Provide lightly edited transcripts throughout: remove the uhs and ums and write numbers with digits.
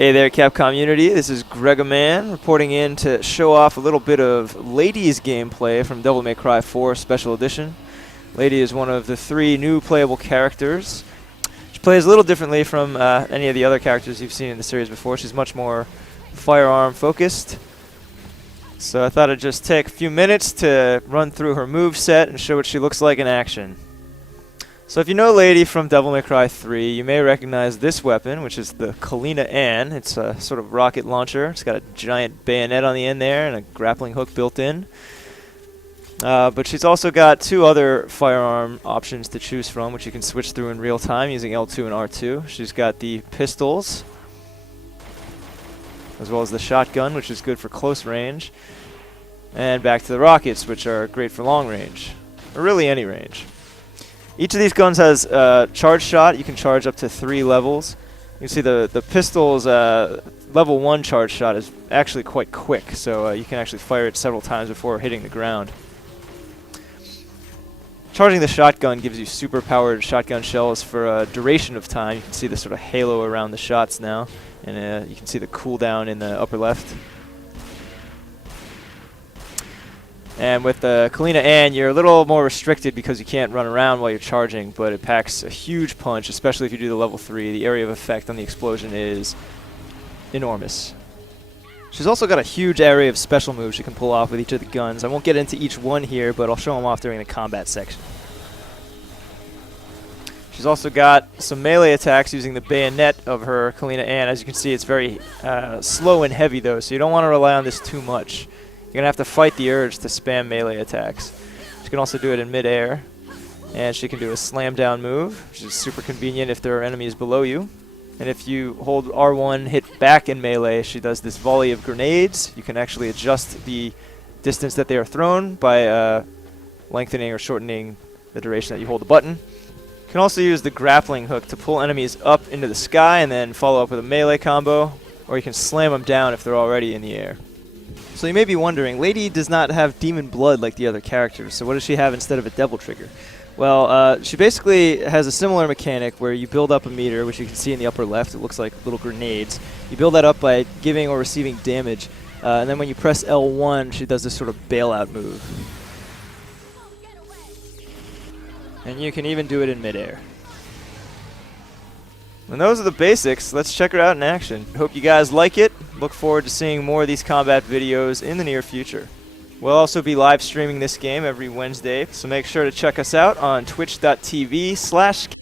Hey there, Capcom Unity. This is Gregaman reporting in to show off a little bit of Lady's gameplay from Devil May Cry 4 Special Edition. Lady is one of the 3 new playable characters. She plays a little differently from any of the other characters you've seen in the series before. She's much more firearm focused. So I thought I'd just take a few minutes to run through her moveset and show what she looks like in action. So if you know Lady from Devil May Cry 3, you may recognize this weapon, which is the Kalina Ann. It's a sort of rocket launcher. It's got a giant bayonet on the end there and a grappling hook built in. But she's also got 2 other firearm options to choose from, which you can switch through in real time using L2 and R2. She's got the pistols, as well as the shotgun, which is good for close range. And back to the rockets, which are great for long range, or really any range. Each of these guns has charge shot. You can charge up to 3 levels. You can see the pistol's level 1 charge shot is actually quite quick, so you can actually fire it several times before hitting the ground. Charging the shotgun gives you super powered shotgun shells for a duration of time. You can see the sort of halo around the shots now, and you can see the cooldown in the upper left. And with the Kalina Ann, you're a little more restricted because you can't run around while you're charging, but it packs a huge punch, especially if you do the level 3. The area of effect on the explosion is enormous. She's also got a huge array of special moves you can pull off with each of the guns. I won't get into each one here, but I'll show them off during the combat section. She's also got some melee attacks using the bayonet of her Kalina Ann. As you can see, it's very slow and heavy, though, so you don't want to rely on this too much. You're going to have to fight the urge to spam melee attacks. She can also do it in mid-air. And she can do a slam down move, which is super convenient if there are enemies below you. And if you hold R1, hit back in melee, she does this volley of grenades. You can actually adjust the distance that they are thrown by lengthening or shortening the duration that you hold the button. You can also use the grappling hook to pull enemies up into the sky and then follow up with a melee combo. Or you can slam them down if they're already in the air. So you may be wondering, Lady does not have demon blood like the other characters, so what does she have instead of a devil trigger? Well, she basically has a similar mechanic where you build up a meter, which you can see in the upper left. It looks like little grenades. You build that up by giving or receiving damage, and then when you press L1, she does this sort of bailout move. And you can even do it in midair. And those are the basics. Let's check her out in action. Hope you guys like it. Look forward to seeing more of these combat videos in the near future. We'll also be live streaming this game every Wednesday, so make sure to check us out on twitch.tv/.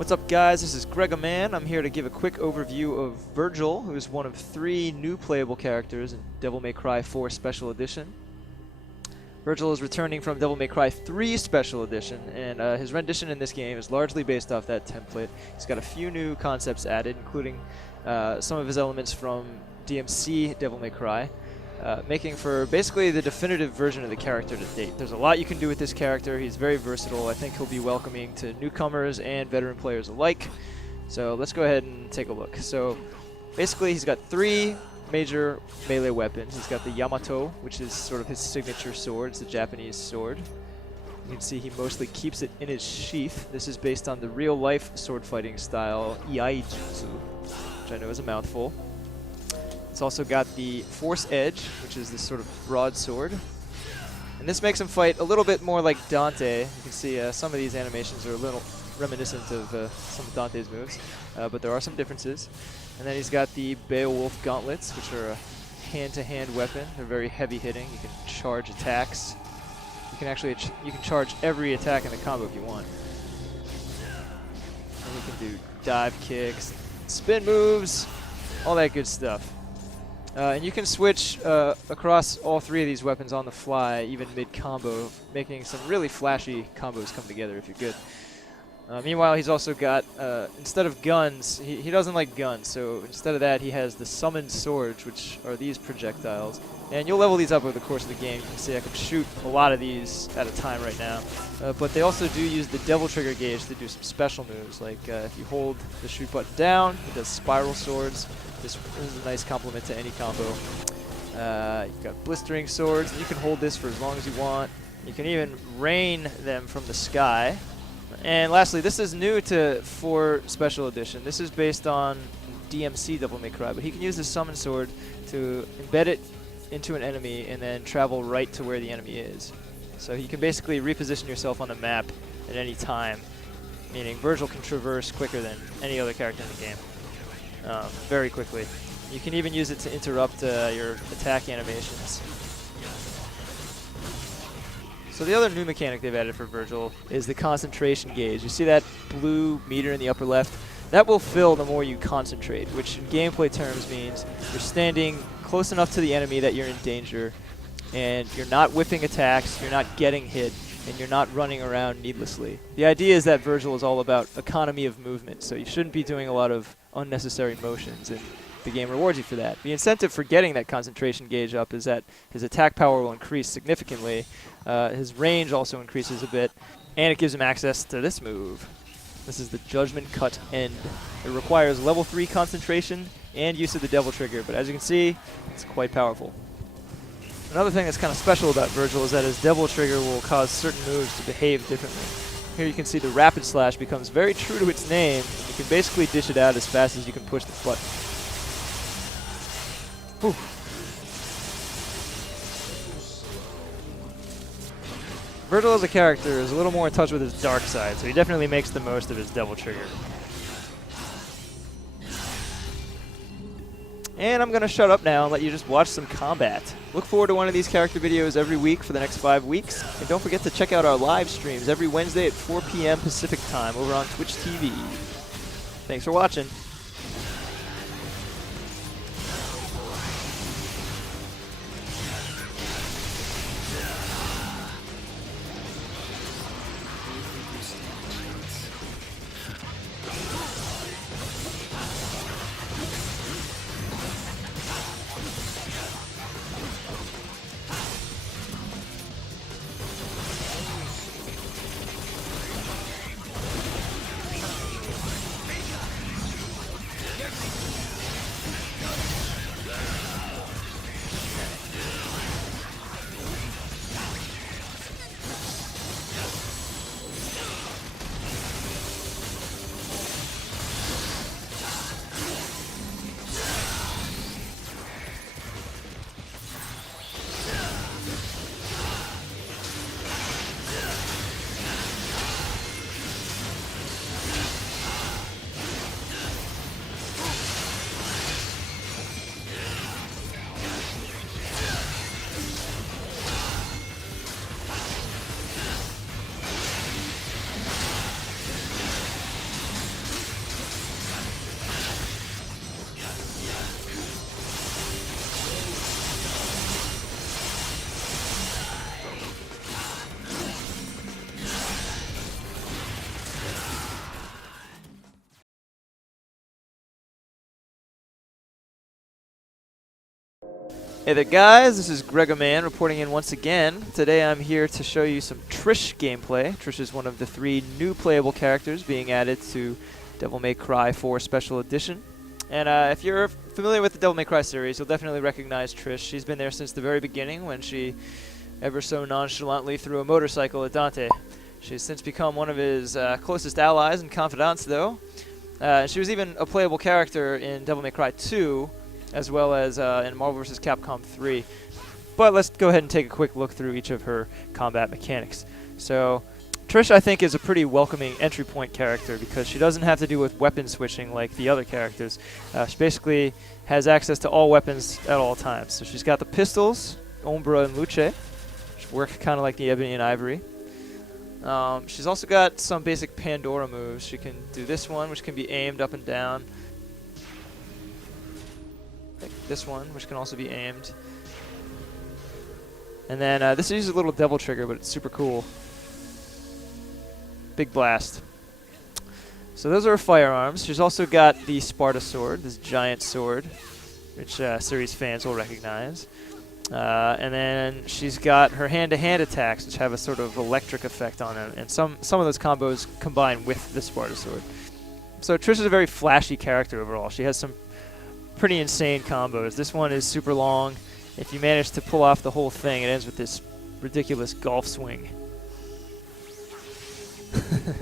What's up, guys? This is Gregaman. I'm here to give a quick overview of Vergil, who is one of 3 new playable characters in Devil May Cry 4 Special Edition. Vergil is returning from Devil May Cry 3 Special Edition, and his rendition in this game is largely based off that template. He's got a few new concepts added, including some of his elements from DMC Devil May Cry, making for basically the definitive version of the character to date. There's a lot you can do with this character. He's very versatile. I think he'll be welcoming to newcomers and veteran players alike. So let's go ahead and take a look. So basically he's got 3 major melee weapons. He's got the Yamato, which is sort of his signature sword. It's the Japanese sword. You can see he mostly keeps it in his sheath. This is based on the real-life sword fighting style Iai Jutsu, which I know is a mouthful. It's also got the Force Edge, which is this sort of broadsword. And this makes him fight a little bit more like Dante. You can see some of these animations are a little reminiscent of some of Dante's moves, but there are some differences. And then he's got the Beowulf Gauntlets, which are a hand-to-hand weapon. They're very heavy-hitting. You can charge attacks. You can actually you can charge every attack in the combo if you want. And you can do dive kicks, spin moves, all that good stuff. And you can switch across all 3 of these weapons on the fly, even mid-combo, making some really flashy combos come together if you're good. Meanwhile, he's also got, instead of guns, he doesn't like guns, so instead of that he has the summoned swords, which are these projectiles. And you'll level these up over the course of the game. You can see I can shoot a lot of these at a time right now. But they also do use the devil trigger gauge to do some special moves, like if you hold the shoot button down, he does spiral swords. This is a nice complement to any combo. You've got blistering swords. You can hold this for as long as you want. You can even rain them from the sky. And lastly, this is new to 4 Special Edition. This is based on DMC Devil May Cry, but he can use his summon sword to embed it into an enemy and then travel right to where the enemy is. So you can basically reposition yourself on the map at any time, meaning Vergil can traverse quicker than any other character in the game. Very quickly. You can even use it to interrupt your attack animations. So the other new mechanic they've added for Vergil is the concentration gauge. You see that blue meter in the upper left? That will fill the more you concentrate, which in gameplay terms means you're standing close enough to the enemy that you're in danger, and you're not whipping attacks, you're not getting hit, and you're not running around needlessly. The idea is that Vergil is all about economy of movement, so you shouldn't be doing a lot of unnecessary motions, and the game rewards you for that. The incentive for getting that concentration gauge up is that his attack power will increase significantly, his range also increases a bit, and it gives him access to this move. This is the Judgment Cut End. It requires level 3 concentration and use of the Devil Trigger, but as you can see, it's quite powerful. Another thing that's kind of special about Vergil is that his Devil Trigger will cause certain moves to behave differently. Here you can see the Rapid Slash becomes very true to its name. You can basically dish it out as fast as you can push the button. Whew. Vergil as a character is a little more in touch with his dark side, so he definitely makes the most of his Devil Trigger. And I'm going to shut up now and let you just watch some combat. Look forward to one of these character videos every week for the next 5 weeks. And don't forget to check out our live streams every Wednesday at 4 p.m. Pacific time over on Twitch TV. Thanks for watching. Hey there guys, this is Gregoman reporting in once again. Today I'm here to show you some Trish gameplay. Trish is one of the 3 new playable characters being added to Devil May Cry 4 Special Edition. And if you're familiar with the Devil May Cry series, you'll definitely recognize Trish. She's been there since the very beginning when she ever so nonchalantly threw a motorcycle at Dante. She's since become one of his closest allies and confidants though. She was even a playable character in Devil May Cry 2, as well as in Marvel vs. Capcom 3. But let's go ahead and take a quick look through each of her combat mechanics. So, Trish, I think, is a pretty welcoming entry point character because she doesn't have to do with weapon switching like the other characters. She basically has access to all weapons at all times. So she's got the pistols, Umbra and Luce, which work kind of like the Ebony and Ivory. She's also got some basic Pandora moves. She can do this one, which can be aimed up and down. Like this one, which can also be aimed. And then this uses a little devil trigger, but it's super cool. Big blast. So those are her firearms. She's also got the Sparta sword, this giant sword, which series fans will recognize. And then she's got her hand-to-hand attacks, which have a sort of electric effect on them. And some of those combos combine with the Sparta sword. So Trish is a very flashy character overall. She has some pretty insane combos. This one is super long. If you manage to pull off the whole thing, it ends with this ridiculous golf swing. A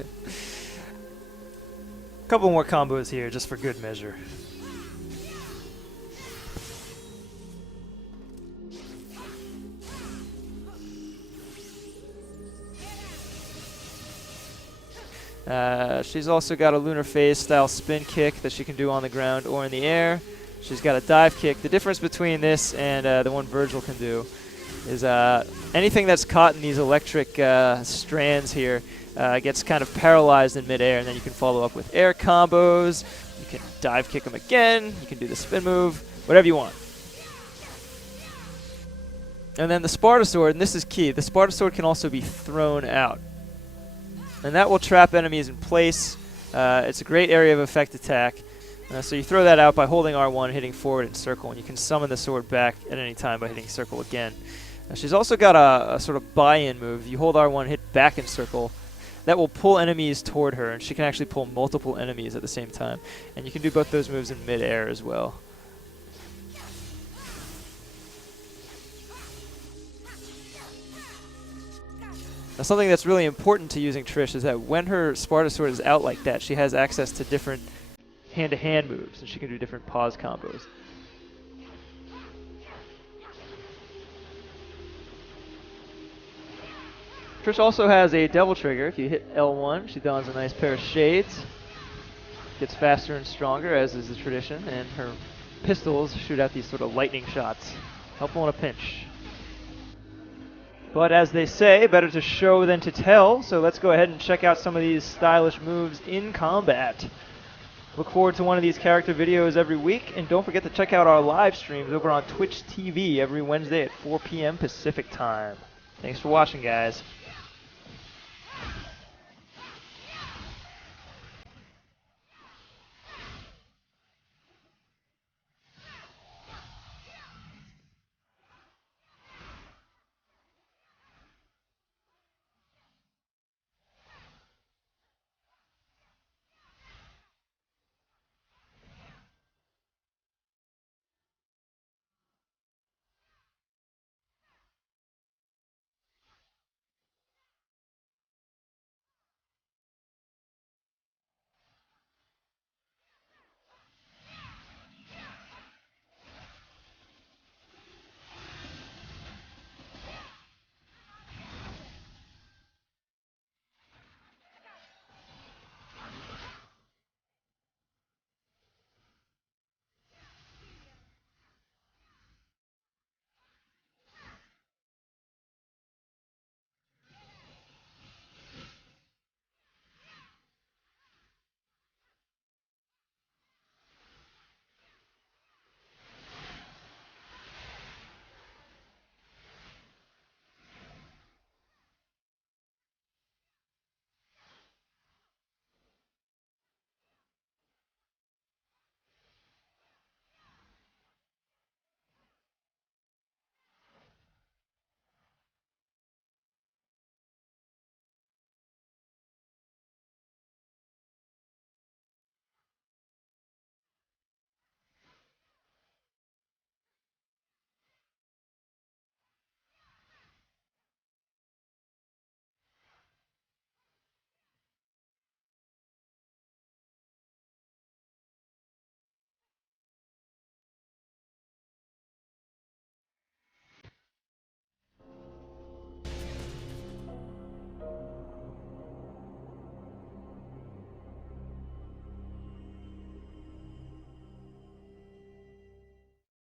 couple more combos here, just for good measure. She's also got a Lunar Phase style spin kick that she can do on the ground or in the air. She's got a dive kick. The difference between this and the one Vergil can do is anything that's caught in these electric strands here gets kind of paralyzed in midair, and then you can follow up with air combos. You can dive kick them again. You can do the spin move, whatever you want. And then the Sparta sword, and this is key, the Sparta sword can also be thrown out. And that will trap enemies in place. It's a great area of effect attack. So you throw that out by holding R1, hitting forward and circle, and you can summon the sword back at any time by hitting circle again. She's also got a sort of buy-in move. You hold R1, hit back and circle. That will pull enemies toward her, and she can actually pull multiple enemies at the same time. And you can do both those moves in mid-air as well. Now, something that's really important to using Trish is that when her Sparta sword is out like that, she has access to different hand-to-hand moves, and she can do different pause combos. Trish also has a devil trigger. If you hit L1, she dons a nice pair of shades. Gets faster and stronger, as is the tradition, and her pistols shoot out these sort of lightning shots. Helpful in a pinch. But as they say, better to show than to tell, so let's go ahead and check out some of these stylish moves in combat. Look forward to one of these character videos every week, and don't forget to check out our live streams over on Twitch TV every Wednesday at 4 p.m. Pacific time. Thanks for watching, guys.